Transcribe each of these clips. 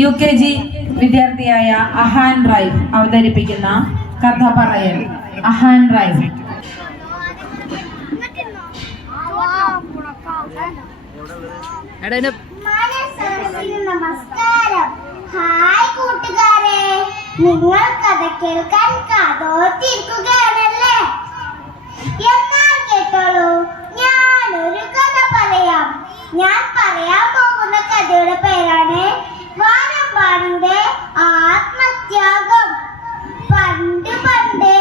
UKG വിദ്യാർത്ഥിയായ അഹാൻ റായ് അവതരിപ്പിക്കുന്ന കഥ പറയൽ. അഹാൻ റായ്. നമസ്കാരം. ഹായ് കൂട്ടുകാരെ, നിങ്ങൾ കഥ കേൾക്കാൻ കാതോർത്തിരിക്കുകയാണല്ലേ? എന്നാൽ കേട്ടോളൂ, ഞാനൊരു കഥ പറയാം. ഞാൻ പറയാൻ പോകുന്ന കഥയുടെ പേരാണ് വാനമ്പാടിയുടെ ആത്മത്യാഗം. പണ്ട് പണ്ട്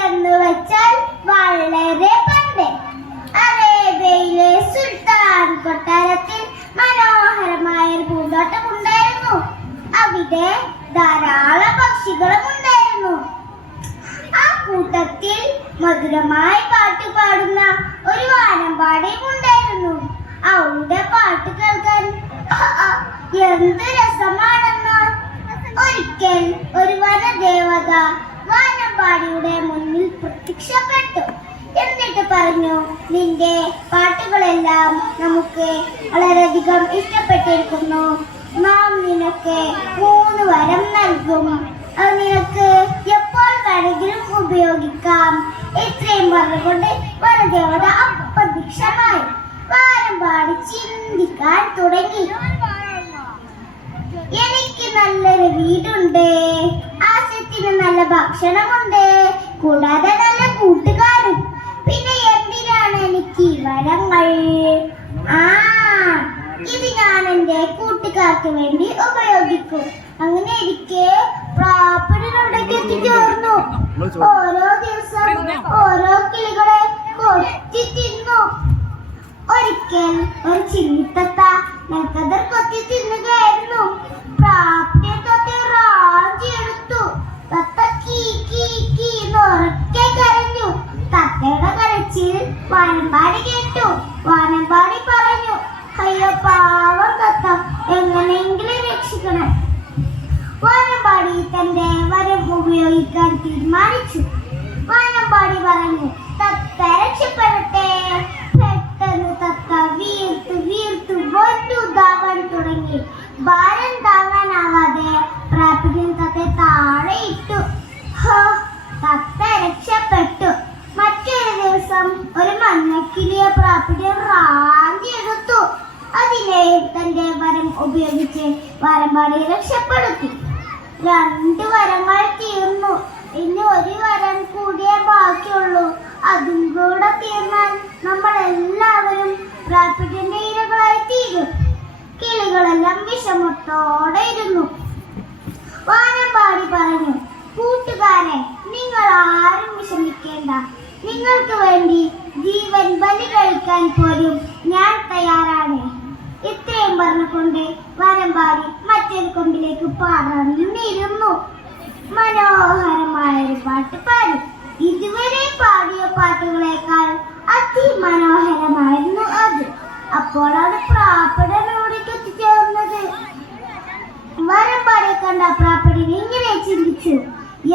എന്ന് വെച്ചാൽ വളരെ പണ്ട് അറേബ്യയിലെ സുൽത്താൻ കൊട്ടാരത്തിൽ മനോഹരമായ ഒരു പൂന്തോട്ടം ഉണ്ടായിരുന്നു. അവിടെ ധാരാളം പക്ഷികളും ഉണ്ടായിരുന്നു. ആ കൂട്ടത്തിൽ മധുരമായി പാട്ട് പാടുന്ന ഒരു വാനമ്പാടിയും ഉണ്ടായിരുന്നു. അവളുടെ പാട്ട് കേൾക്കാൻ എന്ത് രസമാണെന്ന്. ഒരിക്കൽ ഒരു വനദേവത വാനമ്പാടിയുടെ മുന്നിൽ പ്രത്യക്ഷപ്പെട്ടു. എന്നിട്ട് പറഞ്ഞു, നിന്റെ പാട്ടുകളെല്ലാം നമുക്ക് വളരെയധികം ഇഷ്ടപ്പെട്ടിരിക്കുന്നു. നാം നിനക്ക് 3 വരം നൽകും. അത് നിനക്ക് എപ്പോൾ വേണമെങ്കിലും ഉപയോഗിക്കാം. ഇത്രയും പറഞ്ഞുകൊണ്ട് വനദേവത അപ്രത്യക്ഷമായി. വാനമ്പാടി ചിന്തിക്കാൻ തുടങ്ങി. എനിക്ക് നല്ലൊരു വീടുണ്ട്, ആശയത്തിന് നല്ല ഭക്ഷണമുണ്ട്, കൂടാതെ നല്ല കൂട്ടുകാരും. പിന്നെ എന്തിനാണ് എനിക്ക് വരങ്ങൾ? ഇത് ഞാൻ എന്റെ കൂട്ടുകാർക്ക് വേണ്ടി ഉപയോഗിക്കും. അങ്ങനെ ഇരിക്കെ പ്രാപ്പടിനോടേക്ക് എത്തിച്ചേർന്നു. ഓരോ ദിവസം ഓരോ കിളികളെ കൊത്തി തിന്നു. ഒരിക്കൽ ഒരു ചിന്നിത്തത്ത നെൽക്കതിർ കൊത്തി തിന്നുകയായിരുന്നു. പ്രാപ്തിയെ തൊത്തി റാഞ്ചിയെടുത്തു. തത്ത കീ കീ കീ ഉറക്കെ കരഞ്ഞു. തത്തയുടെ കരച്ചിൽ വാനമ്പാടി കേട്ടു. വാനമ്പാടി പറഞ്ഞു, അയ്യോ പാവം തത്ത, എങ്ങനെയെങ്കിലും രക്ഷിക്കണം. വാനമ്പാടി തന്റെ വരം ഉപയോഗിക്കാൻ തീരുമാനിച്ചു. വാനമ്പാടി പറഞ്ഞു, തത്ത രക്ഷപ്പെടട്ടെ. പെട്ടെന്ന് തത്ത വീർത്തു വീർത്തു വലുതാവാൻ തുടങ്ങി. ഭാരം താങ്ങാനാവാതെ പ്രാപ്പിന് തത്തെ താഴെ ഇട്ടു. തത്ത രക്ഷപ്പെട്ടു. മറ്റൊരു ദിവസം ഒരു മഞ്ഞക്കിളിയെ പ്രാപ്പിനെ റാഞ്ചിയെടുത്തു. അതിനെയും തന്റെ വരം ഉപയോഗിച്ച് വാനമ്പാടി രക്ഷപ്പെടുത്തി. 2 വരങ്ങൾ തീർന്നു. ഇനി 1 വരം കൂടിയേ ബാക്കിയുള്ളൂ. അതും കൂടെ തീർന്നാൽ നമ്മൾ എല്ലാവരും പ്രാപ്പിന്റെ ഇരകളായി തീരും. കിളികളെല്ലാം വിഷമത്തോടെ ഇരുന്നു. വാനമ്പാടി പറഞ്ഞു, കൂട്ടുകാരെ, നിങ്ങൾ ആരും വിഷമിക്കേണ്ട. നിങ്ങൾക്ക് വേണ്ടി ജീവൻ ബലി കഴിക്കാൻ പോലും ഞാൻ തയ്യാറാണ്. ഇത്രയും പറഞ്ഞുകൊണ്ട് വാനമ്പാടി മറ്റൊരു കൊമ്പിലേക്ക് പറന്നിരുന്നു. മനോഹരമായ ഒരു പാട്ട് പാടി. ഇതുവരെ പാടിയ പാട്ടുകളേക്കാൾ അതിമനോഹരമായിരുന്നു അത്. അപ്പോഴാണ് പ്രാപ്പടിനോടേക്ക് എത്തിച്ചേർന്നത്. വാനമ്പാടിയെ കണ്ട പ്രാപ്പടിന് ഇങ്ങനെ ചിന്തിച്ചു,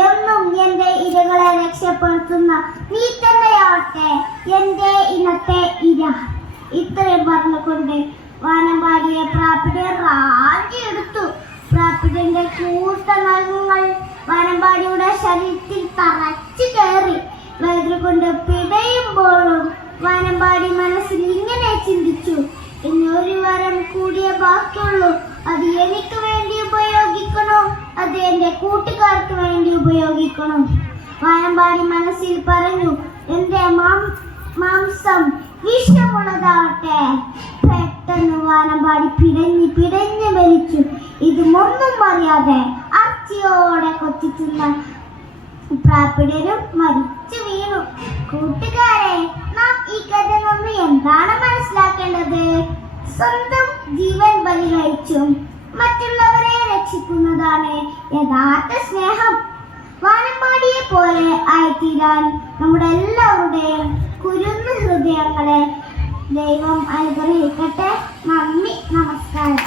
എന്നും എന്റെ ഇരകളെ രക്ഷപ്പെടുത്തുന്ന നീ തന്നെയാവട്ടെ എന്റെ ഇന്നത്തെ ഇര. ഇത്രയും പറഞ്ഞുകൊണ്ട് വാനമ്പാടിയെ പ്രാപ്പിനെ റാഞ്ചിയെടുത്തു. പ്രാപ്പിന്റെ കൂർത്ത നഖങ്ങൾ വാനമ്പാടിയുടെ ശരീരത്തിൽ തറച്ചു കയറി. വേദന കൊണ്ട് പിടയുമ്പോഴും വാനമ്പാടി മനസ്സിൽ ഇങ്ങനെ ചിന്തിച്ചു, ഇനി 1 വരം കൂടിയേ ബാക്കിയുള്ളൂ. അത് എനിക്ക് വേണ്ടി ഉപയോഗിക്കണം, അത് എന്റെ കൂട്ടുകാർക്ക് വേണ്ടി ഉപയോഗിക്കണം. വാനമ്പാടി മനസ്സിൽ പറഞ്ഞു, എന്റെ മാംസം വിഷമുള്ളതാവട്ടെ. പെട്ടെന്ന് വാനമ്പാടി പിടഞ്ഞ് പിടഞ്ഞ് മരിച്ചു. ഇതുമൊന്നും അറിയാതെ അർച്ചയോടെ കൊത്തിത്തുന്ന പ്രാപ്പിടരും മരിച്ചു വീണു. കൂട്ടുകാരെ, നാം ഈ കഥ നിന്ന് എന്താണ് മനസ്സിലാക്കേണ്ടത്? സ്വന്തം ജീവൻ ബലി കഴിച്ചും മറ്റുള്ളവരെ രക്ഷിക്കുന്നതാണ് യഥാർത്ഥ സ്നേഹം. വാനമ്പാടിയെ പോലെ ആയിത്തീരാൻ നമ്മുടെ എല്ലാവരുടെയും കുരുന്നു ഹൃദയങ്ങളെ ദൈവം അനുഗ്രഹിക്കട്ടെ. നന്ദി, നമസ്കാരം.